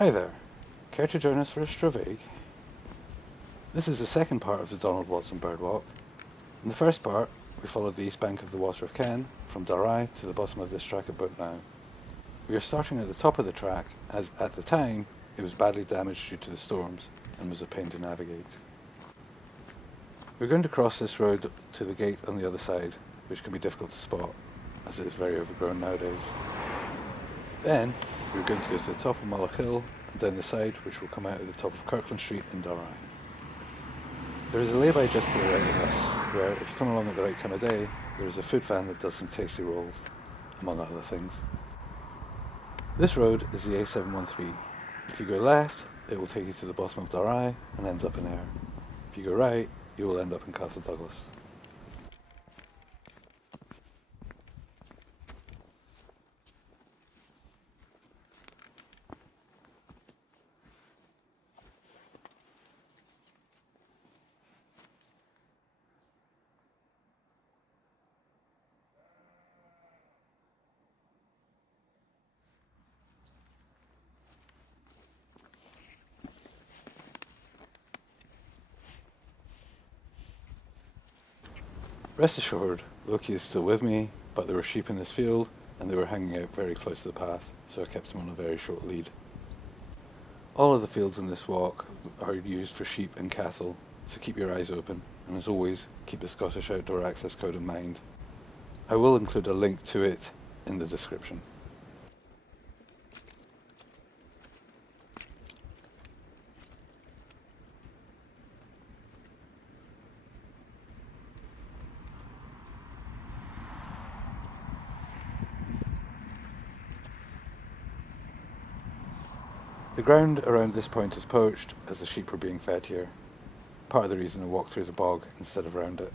Hi there. Care to join us for a Stravaig? This is the second part of the Donald Watson Birdwalk. In the first part, we followed the east bank of the Water of Ken, from Dalry to the bottom of this track at Boatnow. We are starting at the top of the track, as at the time, it was badly damaged due to the storms, and was a pain to navigate. We're going to cross this road to the gate on the other side, which can be difficult to spot, as it is very overgrown nowadays. Then, we're going to go to the top of Malloch Hill, and down the side, which will come out at the top of Kirkland Street in Dalry. There is a lay-by just to the right of us, where, if you come along at the right time of day, there is a food van that does some tasty rolls, among other things. This road is the A713. If you go left, it will take you to the bottom of Dalry and ends up in Ayr. If you go right, you will end up in Castle Douglas. Rest assured, Loki is still with me, but there were sheep in this field, and they were hanging out very close to the path, so I kept them on a very short lead. All of the fields in this walk are used for sheep and cattle, so keep your eyes open, and as always, keep the Scottish Outdoor Access Code in mind. I will include a link to it in the description. The ground around this point is poached, as the sheep were being fed here. Part of the reason I walked through the bog instead of around it.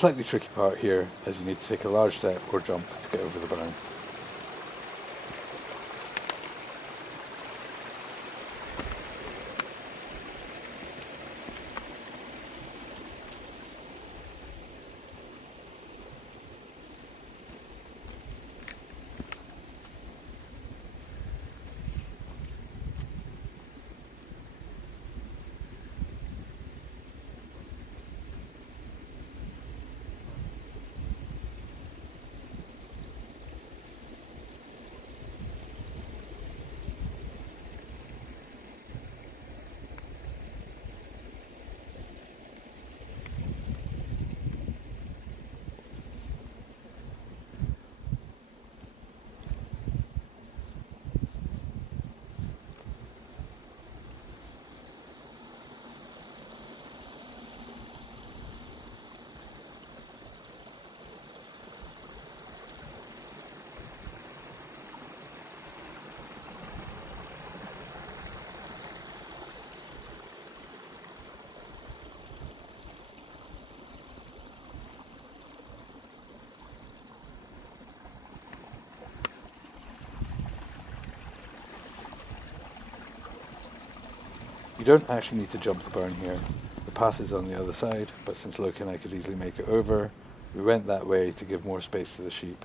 slightly tricky part here, as you need to take a large step or jump to get over the burn. You don't actually need to jump the burn here. The path is on the other side, but since Loki and I could easily make it over, we went that way to give more space to the sheep.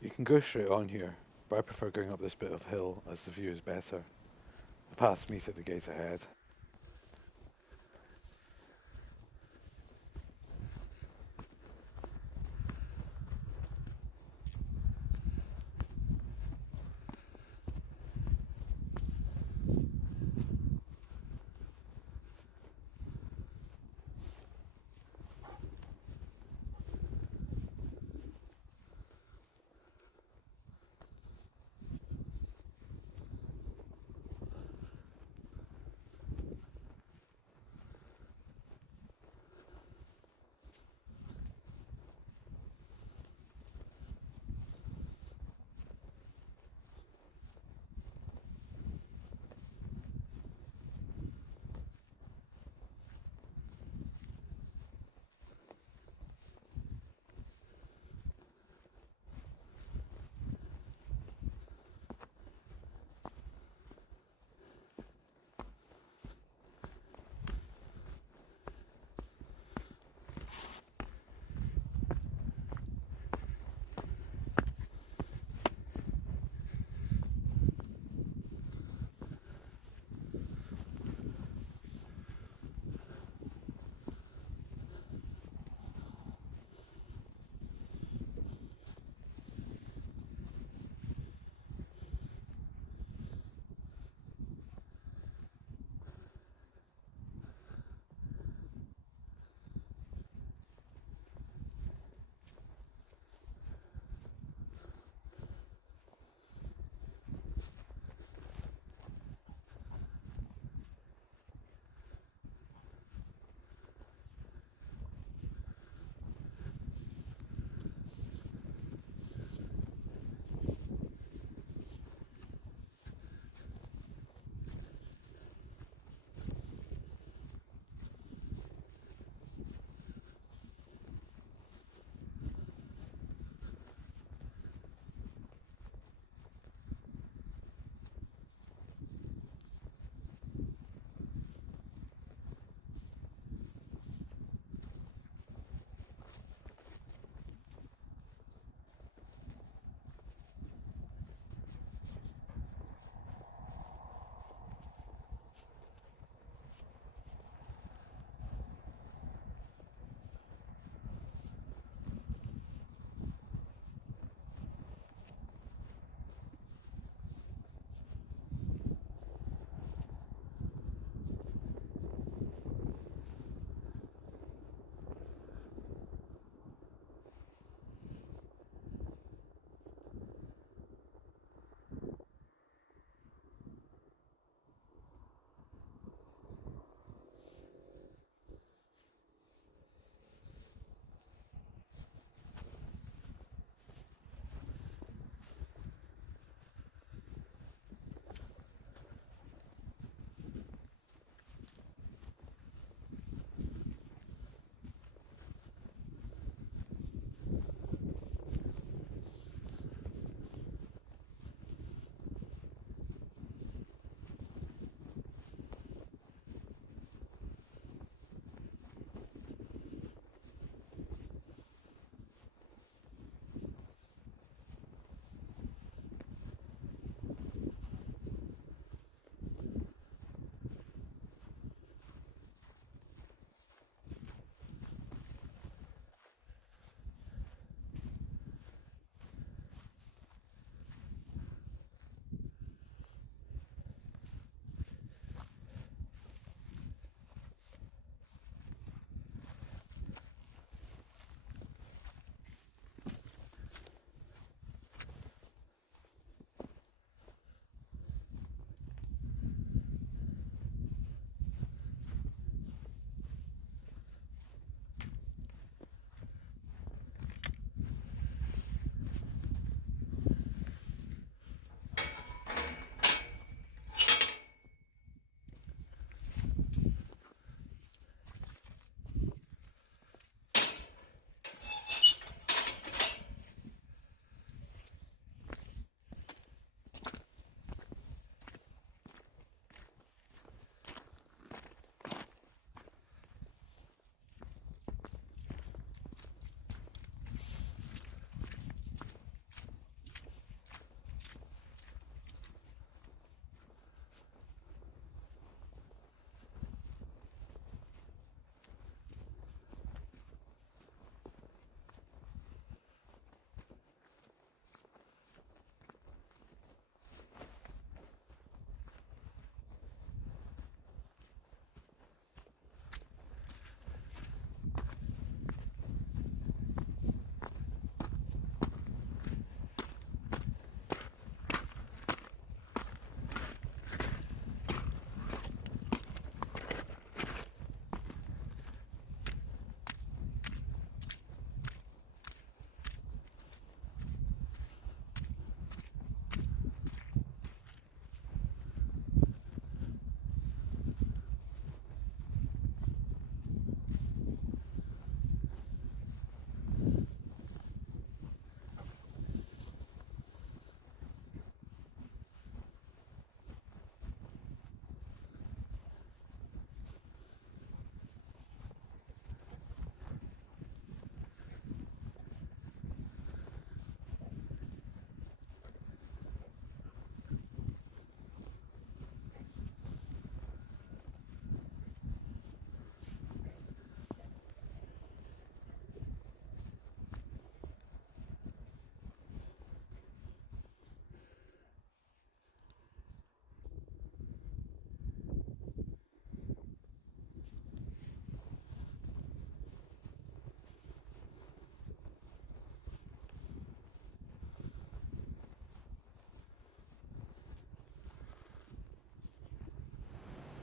You can go straight on here, but I prefer going up this bit of hill as the view is better. The paths meet at the gate ahead.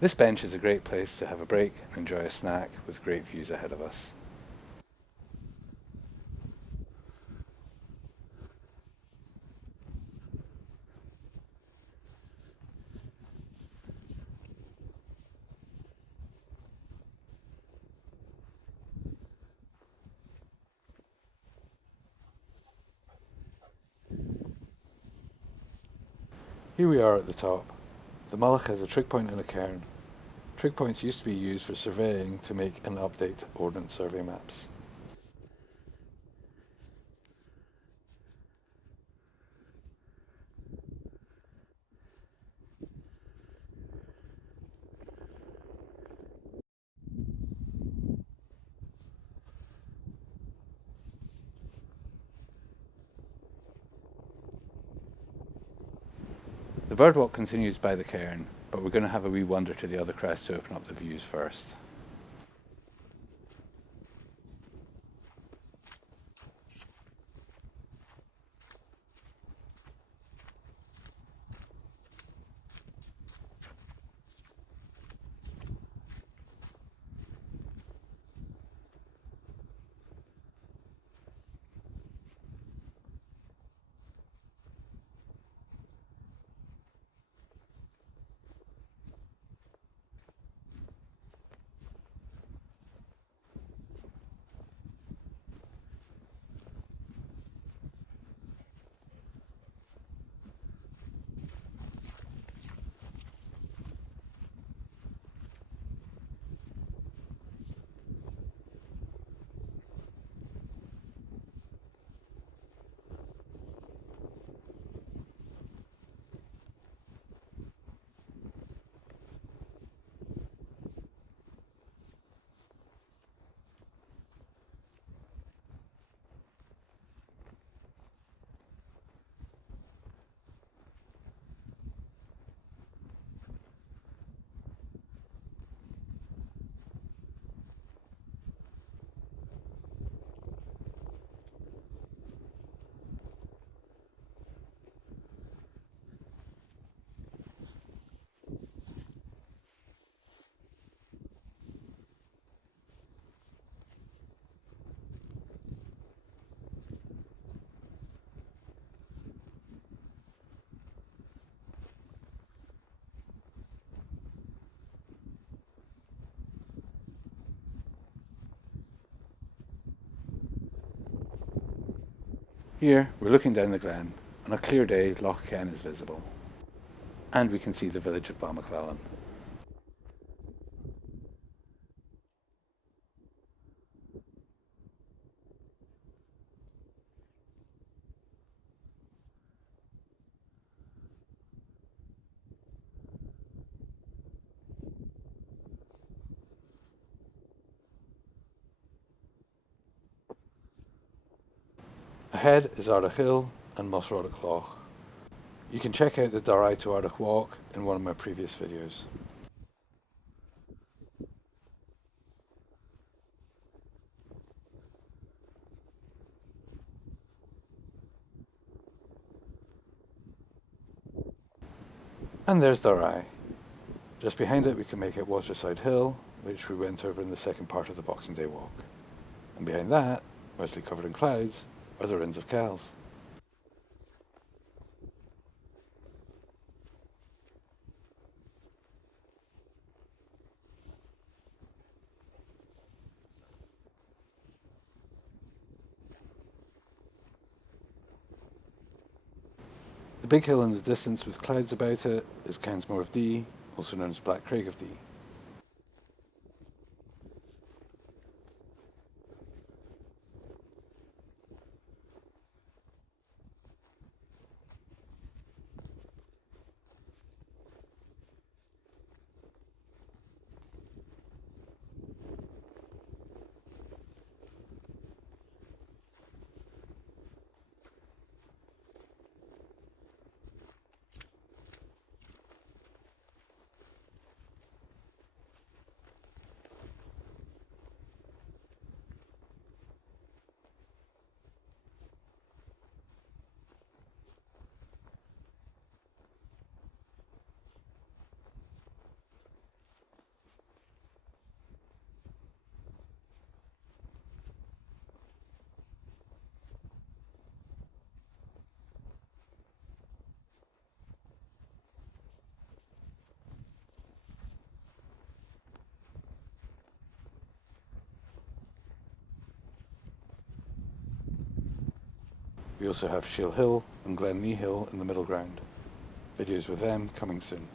This bench is a great place to have a break and enjoy a snack with great views ahead of us. Here we are at the top. The Mulloch has a trig point and a cairn. Trig points used to be used for surveying to make and update Ordnance Survey maps. The birdwalk continues by the cairn, but we're going to have a wee wander to the other crest to open up the views first. Here, we're looking down the glen. On a clear day, Loch Ken is visible. And we can see the village of Balmaclellan. Ahead is Ardagh Hill and Mosrodach Loch. You can check out the Darai to Ardagh walk in one of my previous videos. And there's Darai. Just behind it we can make out Waterside Hill, which we went over in the second part of the Boxing Day walk. And behind that, mostly covered in clouds, are the Rins of Kells. The big hill in the distance with clouds about it is Cairnsmore of Dee, also known as Black Craig of Dee. We also have Shiel Hill and Glenlee Hill in the middle ground. Videos with them coming soon.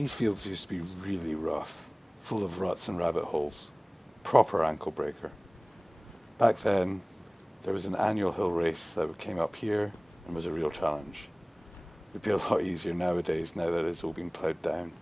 These fields used to be really rough, full of ruts and rabbit holes. Proper ankle breaker. Back then, there was an annual hill race that came up here and was a real challenge. It'd be a lot easier nowadays now that it's all been ploughed down.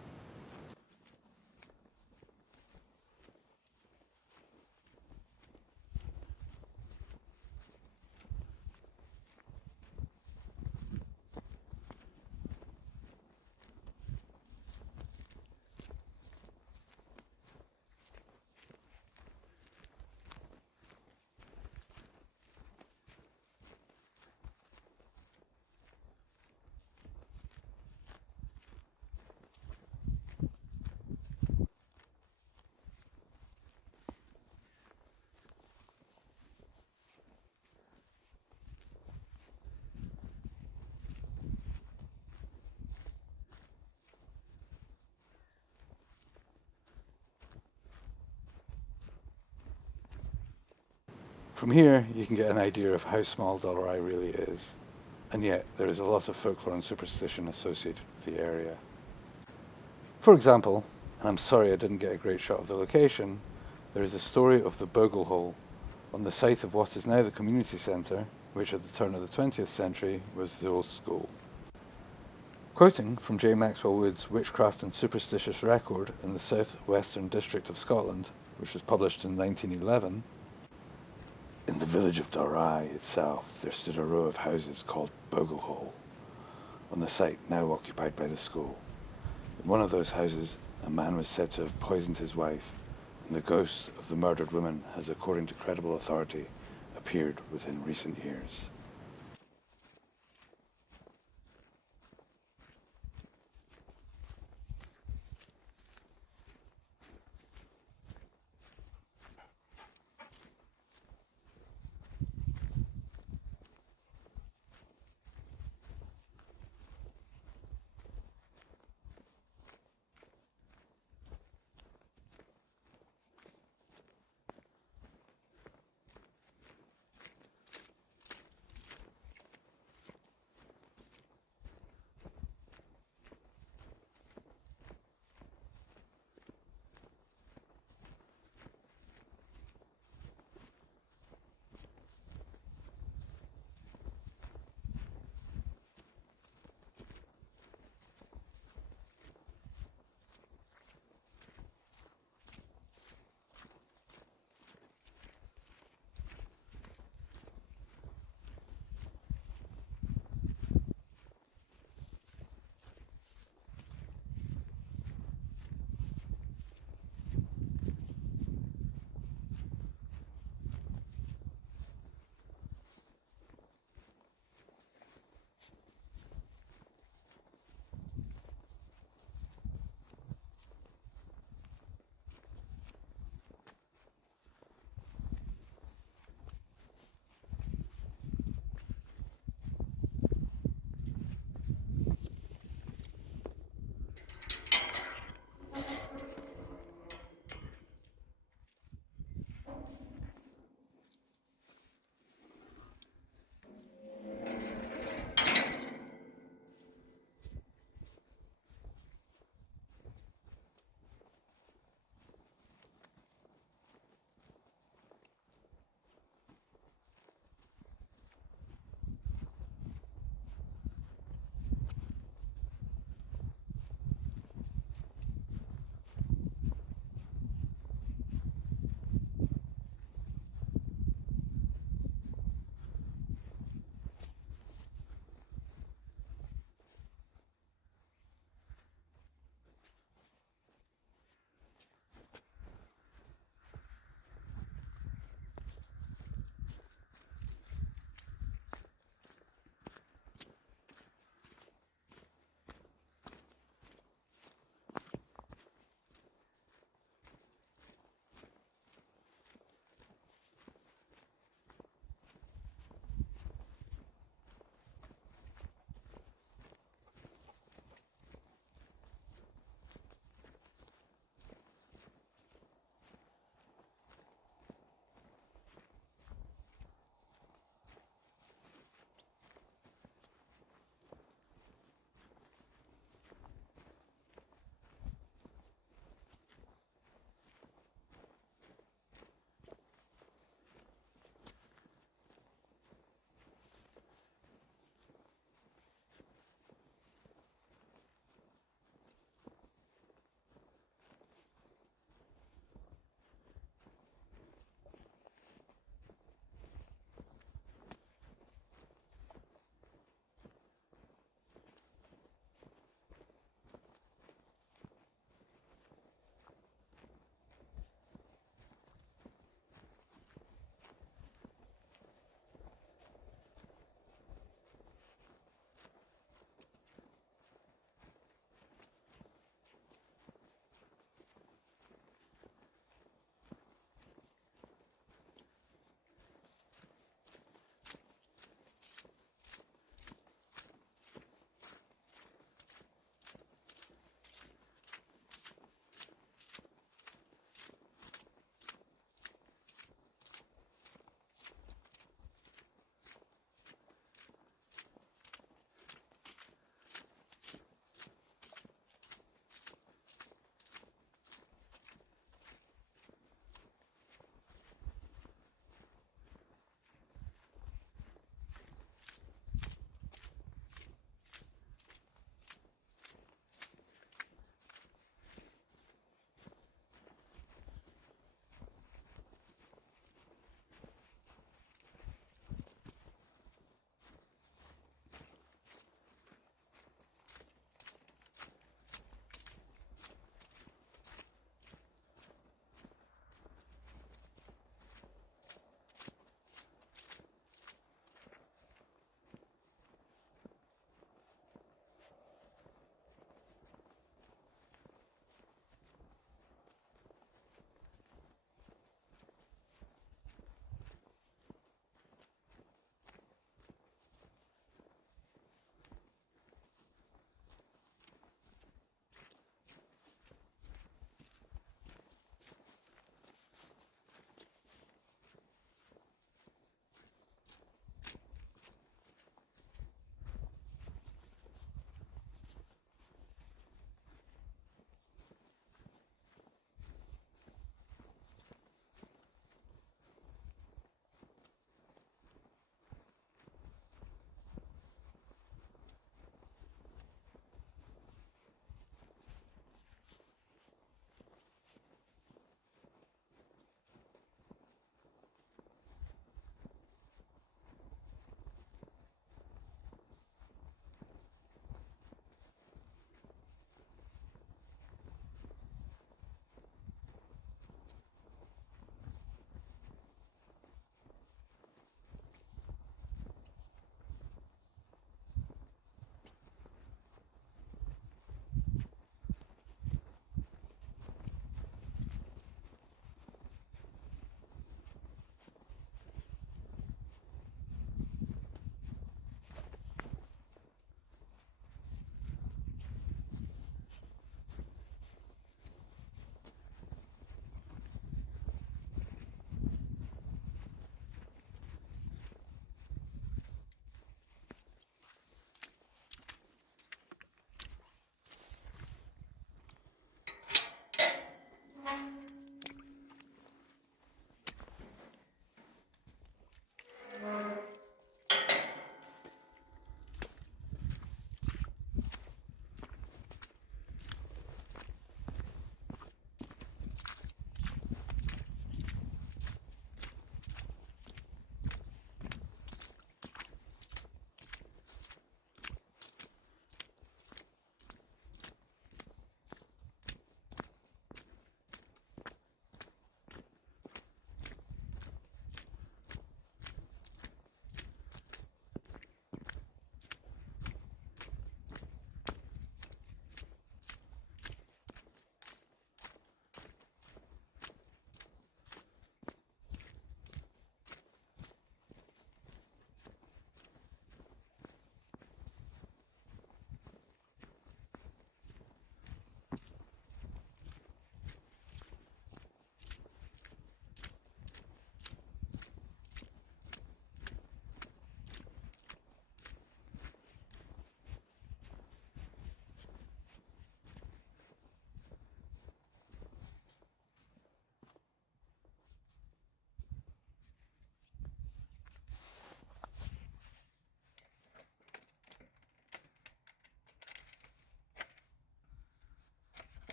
From here, you can get an idea of how small Dolerai really is, and yet there is a lot of folklore and superstition associated with the area. For example, and I'm sorry I didn't get a great shot of the location, there is a story of the Bogle Hole on the site of what is now the community centre, which at the turn of the 20th century was the old school. Quoting from J. Maxwell Wood's Witchcraft and Superstitious Record in the South Western District of Scotland, which was published in 1911, in the village of Dolerai itself there stood a row of houses called Bogle Hole, on the site now occupied by the school. In one of those houses a man was said to have poisoned his wife, and the ghost of the murdered woman has, according to credible authority, appeared within recent years.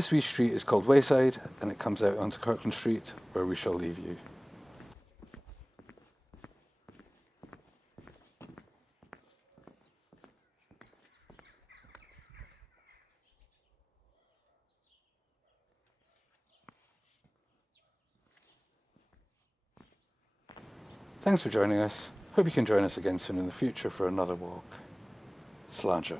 This wee street is called Wayside, and it comes out onto Kirkland Street, where we shall leave you. Thanks for joining us. Hope you can join us again soon in the future for another walk. Sláinte.